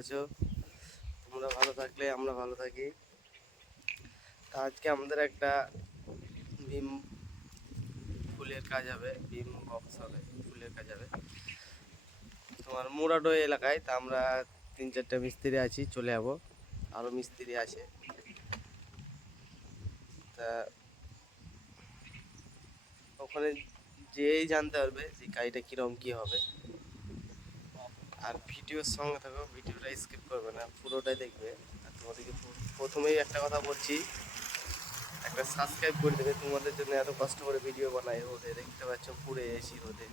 আছো? তোমরা ভালো থাকলে আমরা ভালো থাকি। তা আজকে আমাদের একটা বিম ফুলের কাজ হবে, বিম বক্স হবে, ফুলের কাজ হবে তোমার মুরাডো এলাকায়। তা আমরা 3-4টা মিস্ত্রি আছি, চলে যাবো। আরও মিস্ত্রি আছে, তা ওখানে যেই জানতে পারবে যে কাজটা কীরকম কী হবে। আর ভিডিওর সঙ্গে থাকো, ভিডিওটা স্কিপ করবে না, পুরোটাই দেখবে। আর তোমাদেরকে প্রথমেই একটা কথা বলছি, একটা সাবস্ক্রাইব করে দেবে। তোমাদের জন্য এত কষ্ট করে ভিডিও বানাই রোদে, দেখতে পাচ্ছ পুড়ে এসি রোদে।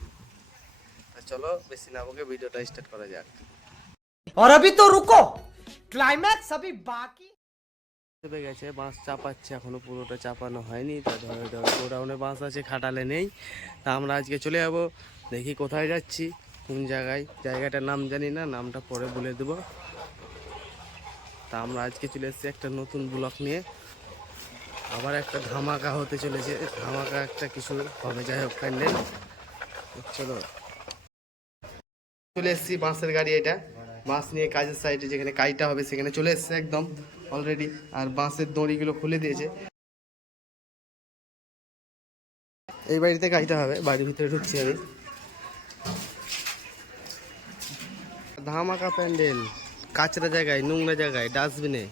তা চলো বেশি না বকে ভিডিওটা স্টার্ট করা যাক। और अभी तो रुको, क्लाइमैक्स अभी बाकी। চেপে গেছে, বাঁশ চাপাচ্ছে, এখনো পুরোটা চাপানো হয়নি। তা ধরে গোডাউনে বাঁশ আছে, খাটালে নেই। তা আমরা আজকে চলে যাবো, দেখি কোথায় যাচ্ছি, কোন জায়গায়। জায়গাটার নাম জানি না, নামটা পরে বলে দেবো। তা আমরা আজকে চলে এসেছি একটা নতুন ব্লক নিয়ে। আবার একটা ধামাকা হতে চলেছে, ধামাকা একটা কিছু হবে, যাই হোক প্যান্ডেল। চলো চলে এসেছি, বাঁশের গাড়ি এটা, বাঁশ নিয়ে কাজের সাইডে যেখানে কাজটা হবে সেখানে চলে এসছে একদম অলরেডি। আর বাঁশের দড়িগুলো খুলে দিয়েছে। এই বাড়িতে কাজটা হবে, বাড়ির ভিতরে ঢুকছি আমি। ধামাকা প্যান্ডেল, কাঁচরা জায়গায়, নোংরা জায়গায়, ডাস্টবিনে।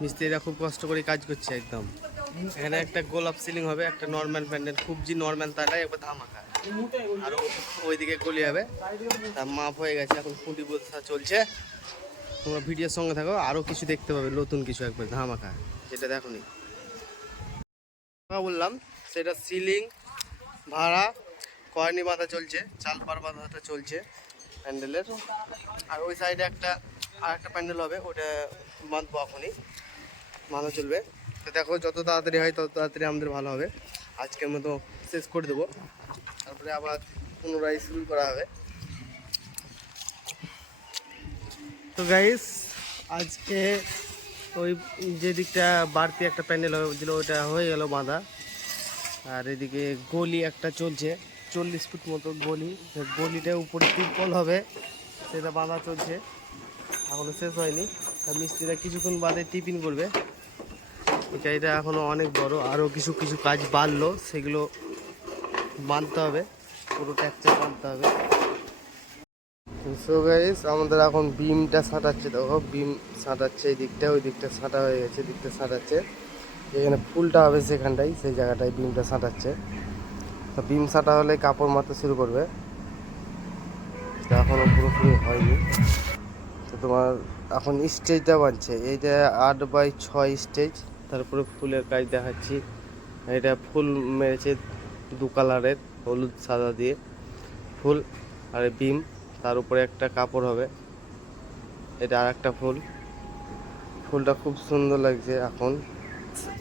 মিস্ত্রিরা খুব কষ্ট করে কাজ করছে একদম। এখানে একটা গোলাপ সিলিং হবে, একটা নর্মাল প্যান্ডেল, খুব যে নর্মাল তা নাই, একবার ধামাকা। আর ওইদিকে গলি হবে, তার মাপ হয়ে গেছে, এখন খুঁটি বসা চলছে। তোমরা ভিডিওর সঙ্গে থাকো, আরও কিছু দেখতে পাবে, নতুন কিছু একবার ধামাকা, যেটা দেখোনি। বললাম সেটা সিলিং ভাড়া, কয়নি বাঁধা চলছে, চালপার বাঁধাটা চলছে প্যান্ডেলের। আর ওই সাইডে আর একটা প্যান্ডেল হবে, ওটা বাঁধবো এখনই, বাঁধা চলবে। তো দেখো যত তাড়াতাড়ি হয় তত তাড়াতাড়ি আমাদের ভালো হবে। আজকের মতো শেষ করে দেবো, তারপরে আবার পুনরায় শুরু করা হবে। তো গাইস, আজকে ওই যে দিকটা বাড়তি একটা প্যান্ডেল হয়েছিল, ওটা হয়ে গেল বাঁধা। আর এদিকে গলি একটা চলছে, 40 ফুট মতো গলি। গলিটা উপরে তিরপল হবে, সেটা বাঁধা চলছে, এখনও শেষ হয়নি। তা মিস্ত্রিরা কিছুক্ষণ বাদে টিফিন করবে। এটা এখনও অনেক বড়, আরও কিছু কিছু কাজ বাড়লো, সেগুলো বাঁধতে হবে, পুরো ট্যাকচার বাঁধতে হবে। সো গাইস, আমাদের এখন বিমটা ছাঁটাচ্ছে, দেখো বিম ছাঁটাচ্ছে, এই দিকটা ওই দিকটা ছাঁটা হয়ে গেছে, দিকটা ছাঁটাচ্ছে। যেখানে ফুলটা হবে সেখানটাই, সেই জায়গাটায় বিমটা ছাঁটাচ্ছে। তো বিম ছাঁটা হলে কাপড় মারতে শুরু করবে, এখনও পুরোপুরি হয়নি। তো তোমার এখন স্টেজটা বানছে, এইটা 8x6 স্টেজ। তারপরে ফুলের কাজ দেখাচ্ছি। এটা ফুল মেরেছে 2 কালারের, হলুদ সাদা দিয়ে ফুল। আর বিম, তার উপরে একটা কাপড় হবে, এটা আর একটা ফুলটা খুব সুন্দর লাগছে এখন।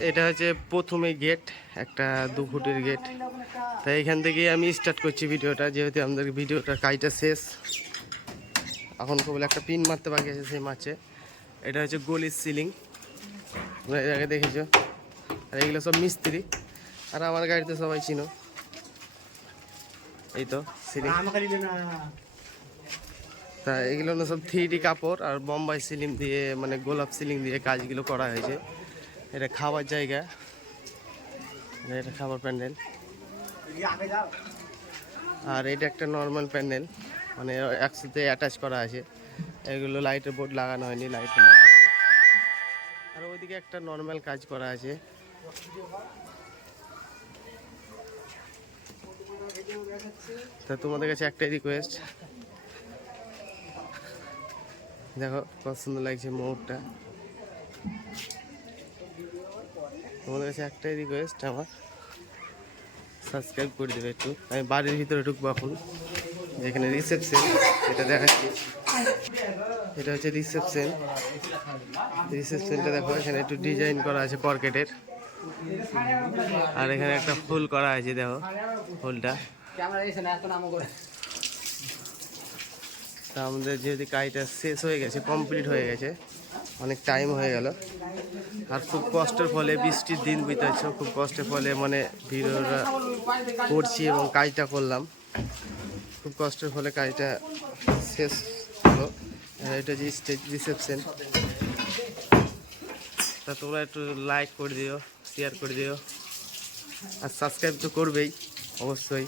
এটা হচ্ছে প্রথমে গেট, একটা 2 ফুটের গেট। তাই এখান থেকেই আমি স্টার্ট করছি ভিডিওটা, যেহেতু আমাদের ভিডিওটার কাজটা শেষ। এখন কেবল একটা পিন মারতে বাকি আছে, সেই মারছে। এটা হচ্ছে গলির সিলিং, তোমরা এর আগে দেখেছো। আর এগুলো সব মিস্ত্রি, আর আমার গাড়িতে সবাই চিনো। এই তো সিলিং। তা এগুলো না সব 3D কাপড় আর বোম্বাই সিলিং দিয়ে, মানে গোলাপ সিলিং দিয়ে কাজগুলো করা হয়েছে। এটা খাবার জায়গা, এটা খাবার প্যান্ডেল। আর এটা একটা নর্মাল প্যান্ডেল, মানে একসাথে অ্যাটাচ করা আছে। এগুলো লাইটের বোর্ড লাগানো হয়নি, লাইটের মারা হয়নি। আর ওইদিকে একটা নর্মাল কাজ করা আছে। তা তোমাদের কাছে একটাই রিকোয়েস্ট, দেখো কত সুন্দর লাগছে মোড়টা। তোমাদের কাছে একটাই রিকোয়েস্ট আমার, সাবস্ক্রাইব করে দেবে একটু। আমি বাড়ির ভিতরে ঢুকবো এখন, যেখানে রিসেপশন, এটা দেখাচ্ছি। এটা হচ্ছে রিসেপশনটা দেখো, এখানে একটু ডিজাইন করা আছে কর্কেটের। আর এখানে একটা ফুল করা আছে, দেখো ফুলটা। তা আমাদের যেহেতু কাজটা শেষ হয়ে গেছে, কমপ্লিট হয়ে গেছে, অনেক টাইম হয়ে গেল। আর খুব কষ্টের ফলে, বৃষ্টির দিন বিতাচ্ছে, খুব কষ্টের ফলে মানে ভিডিওটা করছি এবং কাজটা করলাম। খুব কষ্টের ফলে কাজটা শেষ হলো। এটা যে স্টেজ রিসেপশন। তা তোমরা একটু লাইক করে দিও, শেয়ার করে দিও, আর সাবস্ক্রাইব তো করবেই অবশ্যই।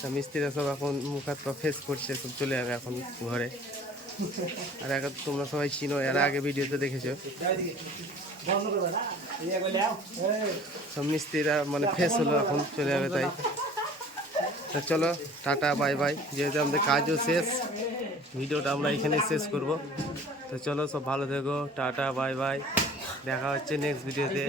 তা মিস্ত্রিরা সব এখন মুখ হাত পা ফেস করছে, সব চলে যাবে এখন ঘরে। আর এখন তোমরা সবাই চিনো, এর আগে ভিডিওতে দেখেছো। সব মিস্ত্রিরা মানে ফেস হলো, এখন চলে যাবে। তাই তা চলো টাটা বাই বাই। যেহেতু আমাদের কাজও শেষ, ভিডিওটা আমরা এখানে শেষ করব। তো চলো সব ভালো থেকো, টাটা বাই বাই, দেখা হচ্ছে নেক্সট ভিডিওতে।